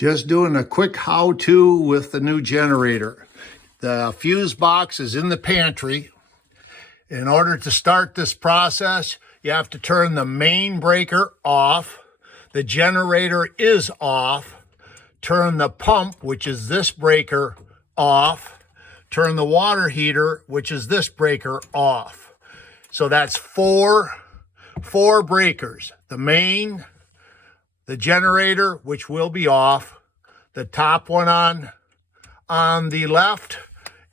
Just doing a quick how-to with the new generator. The fuse box is in the pantry. In order to start this process, you have to turn the main breaker off. The generator is off. Turn the pump, which is this breaker, off. Turn the water heater, which is this breaker, off. So that's four breakers. The main, the generator, which will be off, the top one on the left,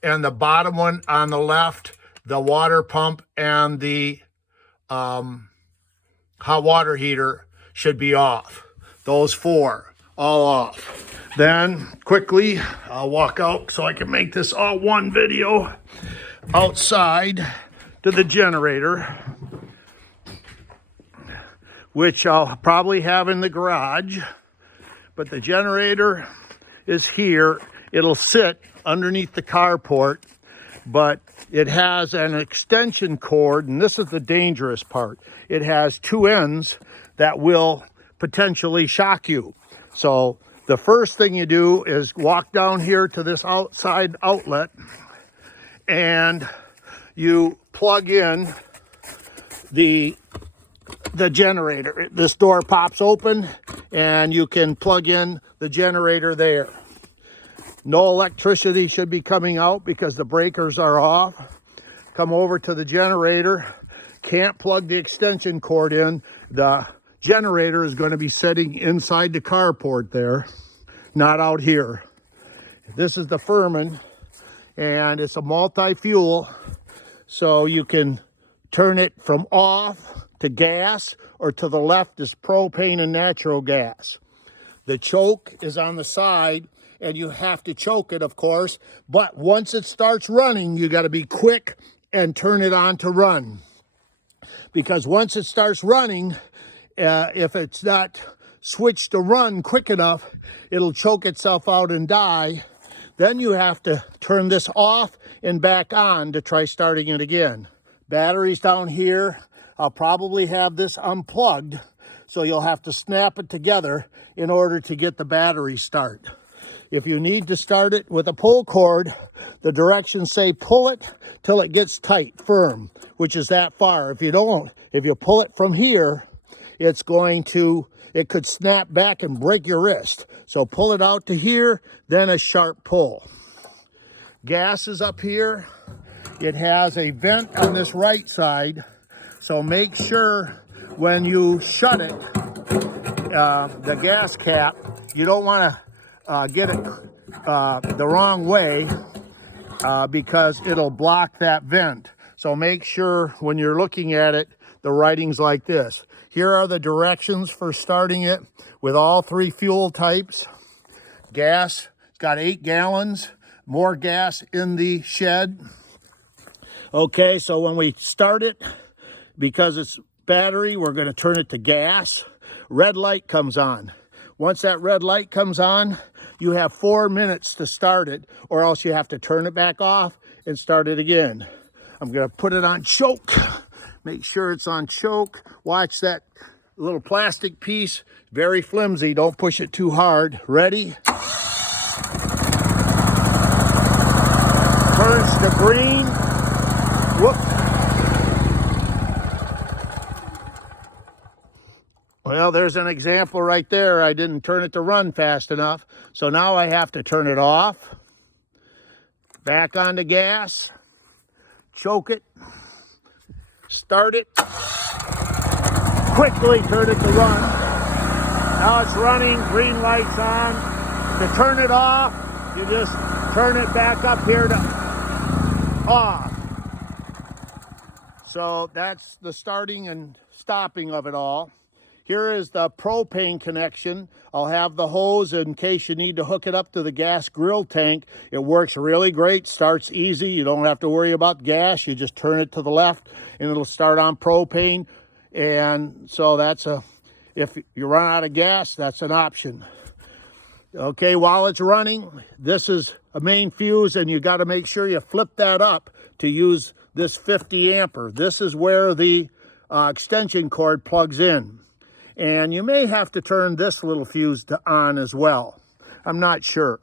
and the bottom one on the left, the water pump and the hot water heater should be off. Those four, all off. Then, quickly, I'll walk out so I can make this all one video outside to the generator, which I'll probably have in the garage. But the generator is here. It'll sit underneath the carport, but it has an extension cord, and this is the dangerous part. It has two ends that will potentially shock you. So the first thing you do is walk down here to this outside outlet, and you plug in the generator. This door pops open and you can plug in the generator there. No electricity should be coming out because the breakers are off. Come over to the generator. Can't plug the extension cord in. The generator is going to be sitting inside the carport there, not out here. This is the Firman, and it's a multi-fuel, so you can turn it from off to gas, or to the left is propane and natural gas. The choke is on the side, and you have to choke it, of course, but once it starts running, you got to be quick and turn it on to run. Because once it starts running, if it's not switched to run quick enough, it'll choke itself out and die. Then you have to turn this off and back on to try starting it again. Batteries down here. I'll probably have this unplugged, so you'll have to snap it together in order to get the battery start. If you need to start it with a pull cord, the directions say pull it till it gets tight, firm, which is that far. If you don't, if you pull it from here, it could snap back and break your wrist. So pull it out to here, then a sharp pull. Gas is up here. It has a vent on this right side. So make sure when you shut it, the gas cap, you don't want to get it the wrong way because it'll block that vent. So make sure when you're looking at it, the writing's like this. Here are the directions for starting it with all three fuel types. Gas, it's got 8 gallons, more gas in the shed. Okay, so when we start it, because it's battery, we're going to turn it to gas. Red light comes on. Once that red light comes on, you have 4 minutes to start it, or else you have to turn it back off and start it again. I'm going to put it on choke. Make sure it's on choke. Watch that little plastic piece. Very flimsy. Don't push it too hard. Ready? Turns to green. Whoop. Well, there's an example right there. I didn't turn it to run fast enough. So now I have to turn it off. Back onto gas. Choke it. Start it. Quickly turn it to run. Now it's running. Green light's on. To turn it off, you just turn it back up here to off. So that's the starting and stopping of it all. Here is the propane connection. I'll have the hose in case you need to hook it up to the gas grill tank. It works really great, starts easy. You don't have to worry about gas. You just turn it to the left and it'll start on propane. And so if you run out of gas, that's an option. Okay, while it's running, this is a main fuse, and you got to make sure you flip that up to use this 50 ampere. This is where the extension cord plugs in. And you may have to turn this little fuse on as well. I'm not sure.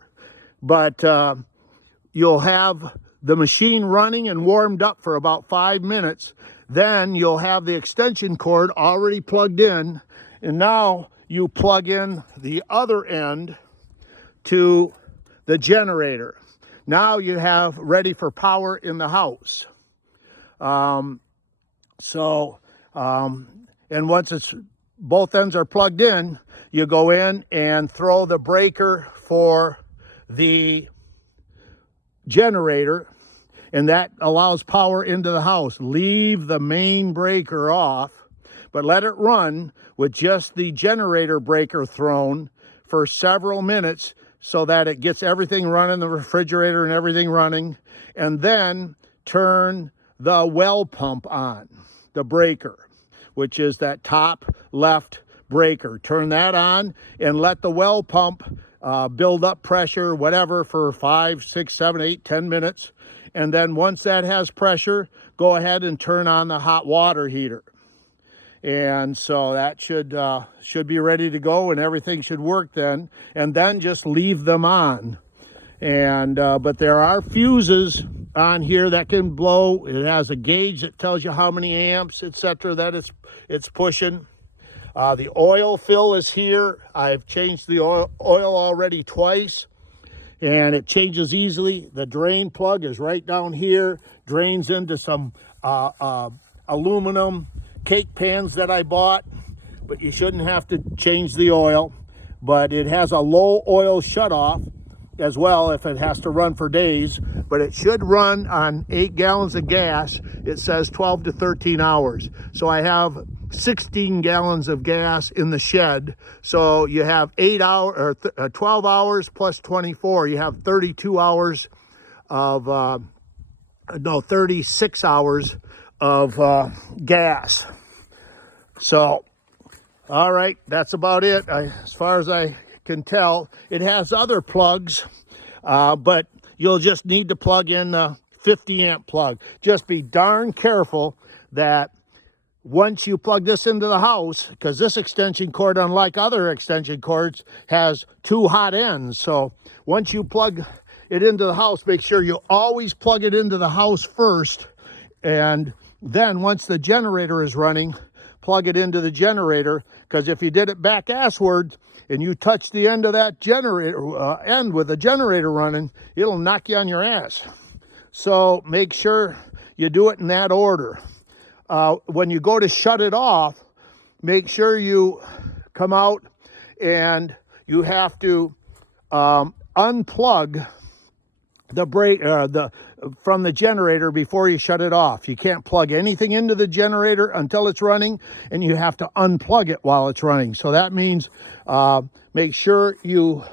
But you'll have the machine running and warmed up for about 5 minutes. Then you'll have the extension cord already plugged in. And now you plug in the other end to the generator. Now you have ready for power in the house. And once it's both ends are plugged in, you go in and throw the breaker for the generator, and that allows power into the house. Leave the main breaker off, but let it run with just the generator breaker thrown for several minutes so that it gets everything running, the refrigerator and everything running, and then turn the well pump on, the breaker, which is that top left breaker. Turn that on and let the well pump build up pressure, whatever, for 5, 6, 7, 8, 10 minutes. And then once that has pressure, go ahead and turn on the hot water heater. And so that should be ready to go, and everything should work then. And then just leave them on. And but there are fuses on here that can blow. It has a gauge that tells you how many amps, etc., that it's pushing. The oil fill is here. I've changed the oil already twice, and it changes easily. The drain plug is right down here, drains into some aluminum cake pans that I bought, but you shouldn't have to change the oil. But it has a low oil shutoff as well if it has to run for days, but it should run on 8 gallons of gas. It says 12 to 13 hours. So I have 16 gallons of gas in the shed. So you have 12 hours plus 24. You have 32 hours of, 36 hours of gas. So, all right, that's about it. As far as I can tell, it has other plugs, but you'll just need to plug in the 50 amp plug. Just be darn careful that once you plug this into the house, because this extension cord, unlike other extension cords, has 2 hot ends. So once you plug it into the house, make sure you always plug it into the house first, and then once the generator is running, plug it into the generator, because if you did it back assward and you touch the end of that generator end with the generator running, it'll knock you on your ass. So make sure you do it in that order. When you go to shut it off, make sure you come out and you have to unplug the from the generator before you shut it off. You can't plug anything into the generator until it's running, and you have to unplug it while it's running. So that means make sure you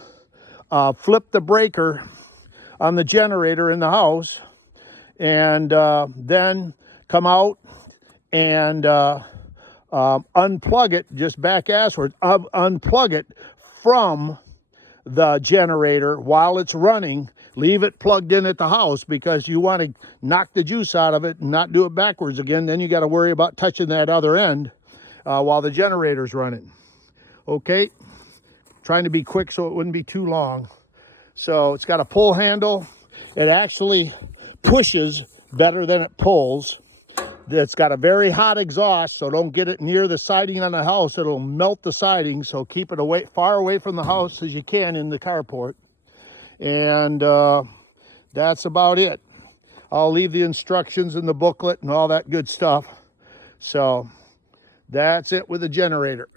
flip the breaker on the generator in the house, and then come out and unplug it, just back assward, unplug it from the generator while it's running. Leave it plugged in at the house, because you want to knock the juice out of it and not do it backwards again. Then you got to worry about touching that other end while the generator's running. Okay, trying to be quick so it wouldn't be too long. So it's got a pull handle. It actually pushes better than it pulls. It's got a very hot exhaust, so don't get it near the siding on the house. It'll melt the siding, so keep it far away from the house as you can in the carport. And that's about it. I'll leave the instructions in the booklet and all that good stuff. So that's it with the generator.